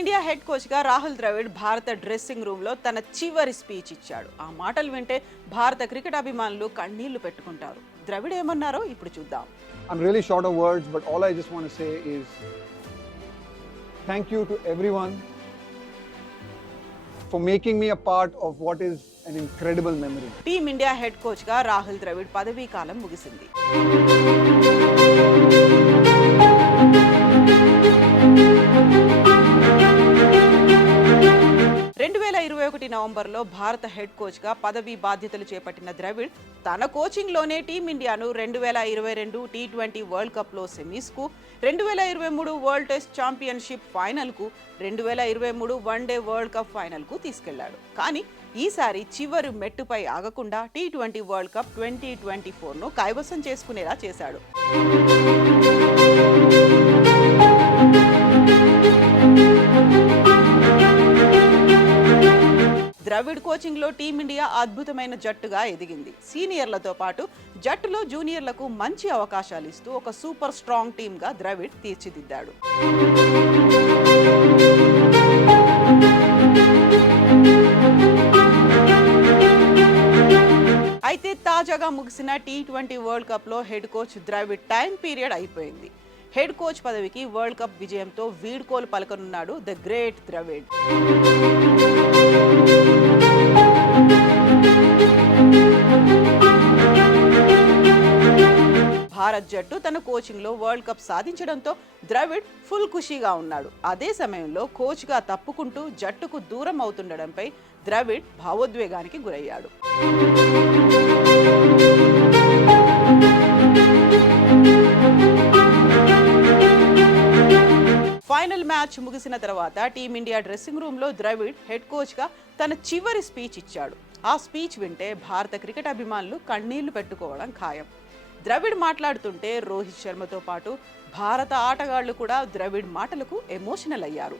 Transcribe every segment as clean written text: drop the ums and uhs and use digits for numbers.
Team India head కోచ్గా రాహుల్ ద్రవిడ్ భారత dressing రూమ్లో తన చివరి స్పీచ్ ఇచ్చాడు. ఆ మాటలు వింటే భారత క్రికెట్ అభిమానులు కన్నీళ్లు పెట్టుకుంటారు. ద్రవిడ్ ఏమన్నారో ఇప్పుడు చూద్దాం. I'm really short of words, but all I just want to say is thank you to everyone for making me a part of what is an incredible memory. Team India head కోచ్గా రాహుల్ ద్రవిడ్ పదవీ కాలం ముగిసింది. 2021 నవంబర్లో భారత హెడ్ కోచ్గా పదవీ బాధ్యతలు చేపట్టిన ద్రవిడ్ తన కోచింగ్లోనే టీమిండియాను 2022 టీ20 వరల్డ్ కప్లో సెమీస్కు, 2023 వరల్డ్ టెస్ట్ ఛాంపియన్షిప్ ఫైనల్కు, 2023 వన్డే వరల్డ్ కప్ ఫైనల్కు తీసుకెళ్లాడు. కానీ ఈసారి చివరి మెట్టుపై ఆగకుండా టీ20 వరల్డ్ కప్ 2024ను కైవసం చేసుకునేలా చేశాడు. ద్రవిడ్ కోచింగ్లో టీమిండియా అద్భుతమైన జట్టుగా ఎదిగింది. సీనియర్లతో పాటు జట్టులో జూనియర్లకు మంచి అవకాశాలు ఇస్తూ ఒక సూపర్ స్ట్రాంగ్ టీమ్గా ద్రవిడ్ తీర్చిదిద్దాడు. అయితే తాజాగా ముగిసిన టీ20 వరల్డ్ కప్లో head coach Dravid time period అయిపోయింది. హెడ్ కోచ్ పదవికి వరల్డ్ కప్ విజయంతో వీడ్కోలు పలకనున్నాడు ద గ్రేట్ ద్రవిడ్. భారత్ జట్టు తన కోచింగ్లో వరల్డ్ కప్ సాధించడంతో ద్రవిడ్ ఫుల్ ఖుషీగా ఉన్నాడు. అదే సమయంలో కోచ్గా తప్పుకుంటూ జట్టుకు దూరం అవుతుండడంపై ద్రవిడ్ భావోద్వేగానికి గురయ్యాడు. ఫైనల్ మ్యాచ్ ముగిసిన తర్వాత టీమిండియా డ్రెస్సింగ్ రూమ్లో ద్రవిడ్ హెడ్ కోచ్గా తన చివరి స్పీచ్ ఇచ్చాడు. ఆ స్పీచ్ వింటే భారత క్రికెట్ అభిమానులు కన్నీళ్లు పెట్టుకోవడం ఖాయం. ద్రవిడ్ మాట్లాడుతుంటే రోహిత్ శర్మతో పాటు భారత ఆటగాళ్లు కూడా ద్రవిడ్ మాటలకు ఎమోషనల్ అయ్యారు.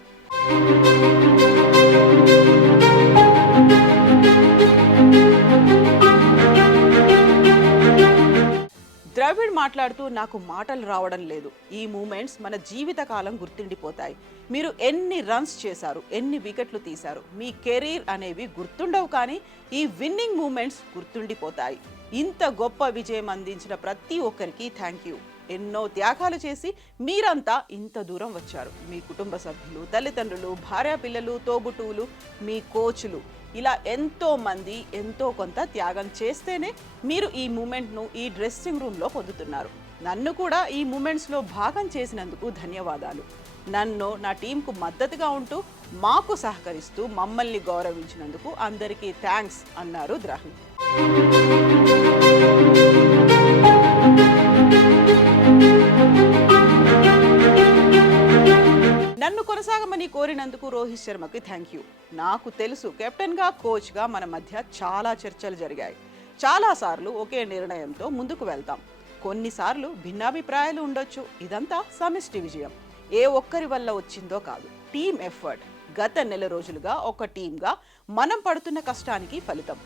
ద్రవిడ్ మాట్లాడుతూ నాకు మాటలు రావడం లేదు. ఈ మూమెంట్స్ మన జీవితకాలం గుర్తుండిపోతాయి. మీరు ఎన్ని రన్స్ చేశారు, ఎన్ని వికెట్లు తీశారు, మీ కెరీర్ అనేవి గుర్తుండవు, కానీ ఈ విన్నింగ్ మూమెంట్స్ గుర్తుండిపోతాయి. ఇంత గొప్ప విజయం అందించిన ప్రతి ఒక్కరికి థ్యాంక్ యూ. ఎన్నో త్యాగాలు చేసి మీరంతా ఇంత దూరం వచ్చారు. మీ కుటుంబ సభ్యులు, తల్లిదండ్రులు, భార్య పిల్లలు, తోబుట్టువులు, మీ కోచ్లు, ఇలా ఎంతో మంది ఎంతో కొంత త్యాగం చేస్తేనే మీరు ఈ మూమెంట్ను ఈ డ్రెస్సింగ్ రూమ్లో పొందుతున్నారు. నన్ను కూడా ఈ మూమెంట్స్లో భాగం చేసినందుకు ధన్యవాదాలు. నన్ను, నా టీంకు మద్దతుగా ఉంటూ మాకు సహకరిస్తూ మమ్మల్ని గౌరవించినందుకు అందరికీ థ్యాంక్స్ అన్నారు ద్రవిడ్. నన్ను కొనసాగమని కోరినందుకు రోహిత్ శర్మకి థ్యాంక్ యూ. నాకు తెలుసు కెప్టెన్గా, కోచ్గా మన మధ్య చాలా చర్చలు జరిగాయి. చాలాసార్లు ఒకే నిర్ణయంతో ముందుకు వెళ్తాం. కొన్నిసార్లు భిన్నాభిప్రాయాలు ఉండొచ్చు. ఇదంతా సమిష్టి విజయం. ఏ ఒక్కరి వల్ల వచ్చిందో కాదు, టీమ్ ఎఫర్ట్. గత నెల రోజులుగా ఒక టీమ్గా మనం పడుతున్న కష్టానికి ఫలితం.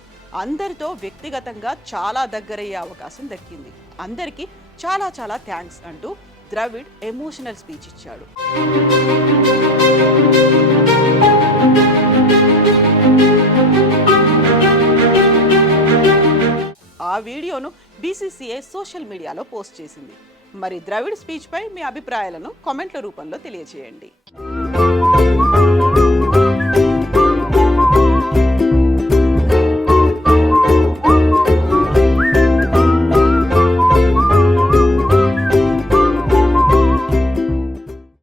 అందరితో వ్యక్తిగతంగా చాలా దగ్గరయ్యే అవకాశం దక్కింది. అందరికీ చాలా చాలా థ్యాంక్స్ అంటూ ద్రవిడ్ ఎమోషనల్ స్పీచ్ ఇచ్చాడు. ఆ వీడియోను బీసీసీఐ సోషల్ మీడియాలో పోస్ట్ చేసింది. మరి ద్రవిడ్ స్పీచ్ పై మీ అభిప్రాయాలను కామెంట్ల రూపంలో తెలియజేయండి.